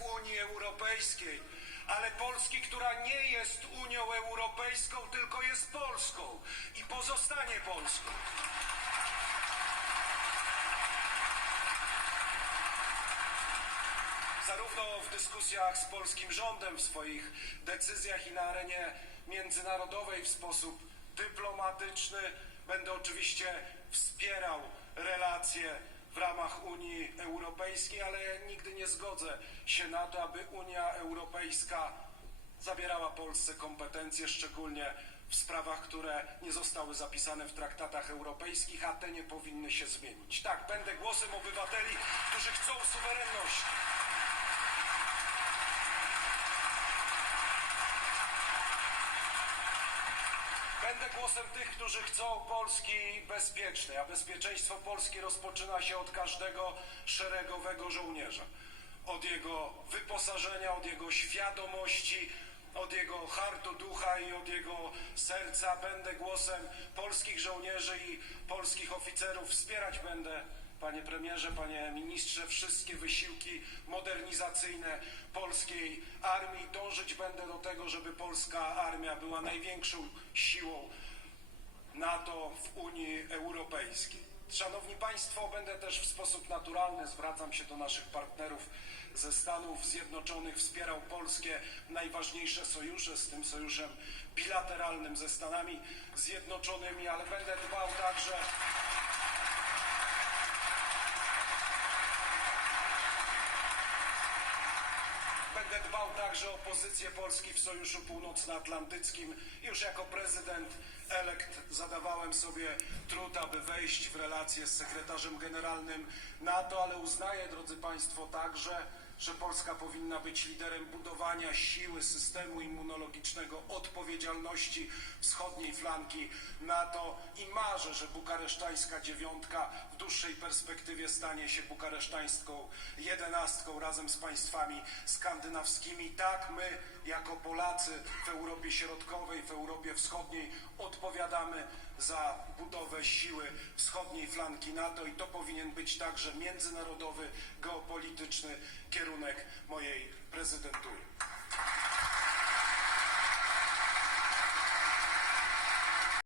Unii Europejskiej, ale Polski, która nie jest Unią Europejską, tylko jest Polską i pozostanie Polską. Zarówno w dyskusjach z polskim rządem, w swoich decyzjach i na arenie międzynarodowej w sposób dyplomatyczny będę oczywiście wspierał relacje w ramach Unii Europejskiej, ale nigdy nie zgodzę się na to, aby Unia Europejska zabierała Polsce kompetencje, szczególnie w sprawach, które nie zostały zapisane w traktatach europejskich, a te nie powinny się zmienić. Tak, będę głosem obywateli, którzy chcą suwerenności. Będę głosem tych, którzy chcą Polski bezpiecznej, a bezpieczeństwo Polski rozpoczyna się od każdego szeregowego żołnierza. Od jego wyposażenia, od jego świadomości, od jego hartu ducha i od jego serca. Będę głosem polskich żołnierzy i polskich oficerów. Wspierać będę, panie premierze, panie ministrze, wszystkie wysiłki modernizacyjne polskiej armii. Dążyć będę do tego, żeby polska armia była największą siłą NATO w Unii Europejskiej. Szanowni Państwo, będę też w sposób naturalny, zwracam się do naszych partnerów ze Stanów Zjednoczonych, wspierał polskie najważniejsze sojusze, z tym sojuszem bilateralnym ze Stanami Zjednoczonymi, ale będę dbał także Dbał także o pozycję Polski w Sojuszu Północnoatlantyckim. Już jako prezydent elekt zadawałem sobie trud, aby wejść w relacje z sekretarzem generalnym NATO, ale uznaję, drodzy Państwo, także, że Polska powinna być liderem budowania siły systemu immunologicznego, odpowiedzialności wschodniej flanki NATO i marzę, że bukaresztańska dziewiątka w dłuższej perspektywie stanie się bukaresztańską jedenastką razem z państwami skandynawskimi. Tak my, jako Polacy w Europie Środkowej, w Europie Wschodniej odpowiadamy za budowę siły wschodniej flanki NATO i to powinien być także międzynarodowy, geopolityczny kierunek mojej prezydentury.